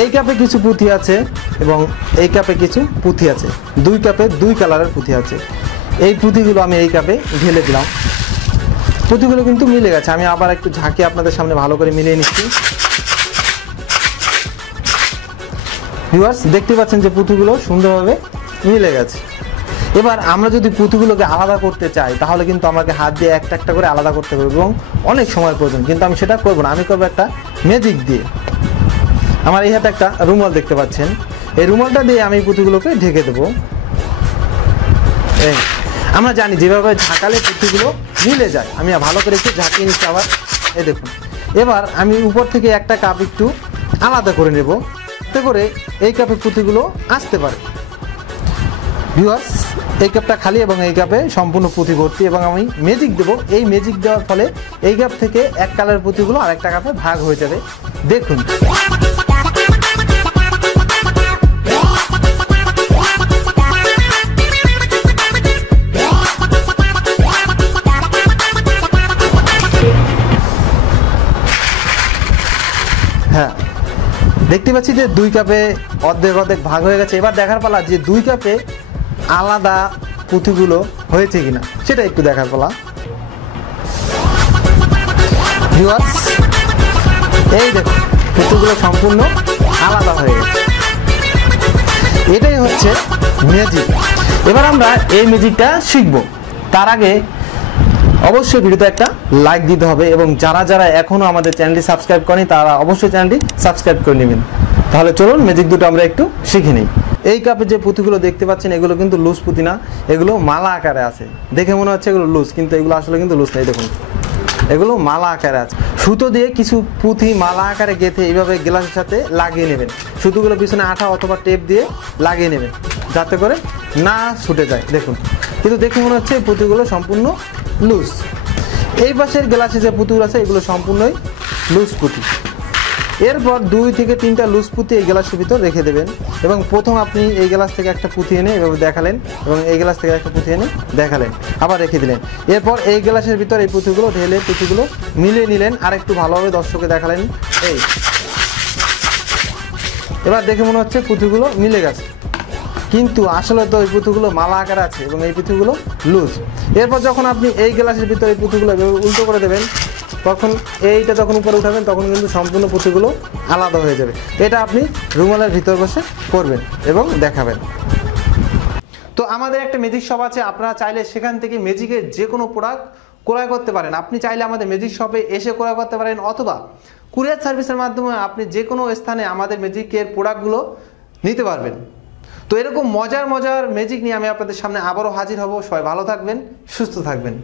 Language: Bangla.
এই কাপে কিছু পুঁথি আছে এবং এই কাপে কিছু পুঁথি আছে, দুই কাপে দুই কালারের পুঁথি আছে। এই পুঁথিগুলো আমি এই কাপে ঢেলে দিলাম, পুঁথিগুলো কিন্তু মিলে গেছে। আমি আবার একটু ঝাঁকিয়ে আপনাদের সামনে ভালো করে মিলিয়ে নিচ্ছি। ভিউয়ার্স দেখতে পাচ্ছেন যে পুঁথিগুলো সুন্দরভাবে মিলে গেছে। এবার আমরা যদি পুঁথিগুলোকে আলাদা করতে চাই তাহলে কিন্তু আমাকে হাত দিয়ে একটা একটা করে আলাদা করতে হবে এবং অনেক সময়ের প্রয়োজন, কিন্তু আমি সেটা করবো না। আমি করবো একটা ম্যাজিক দিয়ে। আমার এই হাতে একটা রুমাল দেখতে পাচ্ছেন, এই রুমালটা দিয়ে আমি পুঁথিগুলোকে ঢেকে দেবো। আমরা জানি যেভাবে ঝাঁকালে পুঁথিগুলো মিলে যায়। আমি ভালো করে একটু ঝাঁকিয়ে নিচ্ছি আবার, এই দেখুন। এবার আমি উপর থেকে একটা কাপ একটু আলাদা করে নেব, এতে করে এই কাপে পুঁথিগুলো আসতে পারে। ভিউয়ার্স এই কাপটা খালি এবং এই কাপে সম্পূর্ণ পুঁথি ভর্তি, এবং আমি ম্যাজিক দেবো। এই ম্যাজিক দেওয়ার ফলে এই কাপ থেকে এক কালারের পুঁথিগুলো আরেকটা কাপে ভাগ হয়ে যাবে। দেখুন হ্যাঁ, দেখতে পাচ্ছি যে দুই কাপে অর্ধেক অর্ধেক ভাগ হয়ে গেছে। এবার দেখার পালা যে দুই কাপে আলাদা পুঁথিগুলো হয়েছে কিনা, সেটা একটু দেখার পালা। ভিউয়ার্স এই দেখুন পুঁথিগুলো সম্পূর্ণ আলাদা হয়ে গেছে। এটাই হচ্ছে ম্যাজিক। এবার আমরা এই ম্যাজিকটা শিখব। তার আগে অবশ্যই ভিডিওতে একটা লাইক দিতে হবে, এবং যারা যারা এখনো আমাদের চ্যানেলটি সাবস্ক্রাইব করেনি তারা অবশ্যই চ্যানেলটি সাবস্ক্রাইব করে নেবেন। তাহলে চলুন ম্যাজিক দুটো আমরা একটু শিখে নিই। এই কাপে যে পুঁথিগুলো দেখতে পাচ্ছেন এগুলো কিন্তু লুজ পুঁথি না, এগুলো মালা আকারে আছে। দেখে মনে হচ্ছে এগুলো লুজ, কিন্তু এগুলো আসলে কিন্তু লুজ নেই। দেখুন এগুলো মালা আকারে আছে। সুতো দিয়ে কিছু পুঁথি মালা আকারে গেঁথে এইভাবে গ্লাসের সাথে লাগিয়ে নেবেন। সুতোগুলো পিছনে আঠা অথবা টেপ দিয়ে লাগিয়ে নেবেন যাতে করে না ছুটে যায়। দেখুন, কিন্তু দেখে মনে হচ্ছে এই পুঁথিগুলো সম্পূর্ণ লুজ। এই পাশের গ্লাসে যে পুঁথিগুলো আছে এগুলো সম্পূর্ণই লুজ পুঁথি। এরপর 2 থেকে 3টা লুজ পুঁথি এই গ্লাসের ভিতর রেখে দেবেন, এবং প্রথম আপনি এই গ্লাস থেকে একটা পুঁথি এনে এভাবে দেখালেন, এবং এই গ্লাস থেকে একটা পুঁথি এনে দেখালেন, আবার রেখে দিলেন। এরপর এই গ্লাসের ভিতর এই পুঁথিগুলো ঢেলে পুঁথিগুলো মিলিয়ে নিলেন, আর একটু ভালোভাবে দর্শককে দেখালেন। এই এবার দেখে মনে হচ্ছে পুঁথিগুলো মিলে গেছে, কিন্তু আসলে তো এই পুঁথিগুলো মালা আকারে আছে এবং এই পুঁথিগুলো লুজ। এরপর যখন আপনি এই গ্লাসের ভিতরে এই পুঁথিগুলো উল্টো করে দেবেন, তখন এইটা যখন উপরে উঠাবেন তখন কিন্তু সম্পূর্ণ পুঁথিগুলো আলাদা হয়ে যাবে। এটা আপনি রুমালের ভিতর বসে করবেন এবং দেখাবেন। তো আমাদের একটা ম্যাজিক শপ আছে, আপনারা চাইলে সেখান থেকে ম্যাজিকের যে কোনো প্রোডাক্ট ক্রয় করতে পারেন। আপনি চাইলে আমাদের ম্যাজিক শপে এসে ক্রয় করতে পারেন, অথবা কুরিয়ার সার্ভিসের মাধ্যমে আপনি যে কোনো স্থানে আমাদের ম্যাজিকের প্রোডাক্টগুলো নিতে পারবেন। তো এরকম মজার মজার ম্যাজিক নিয়ে আমি আপনাদের সামনে আবারও হাজির হব। সবাই ভালো থাকবেন, সুস্থ থাকবেন।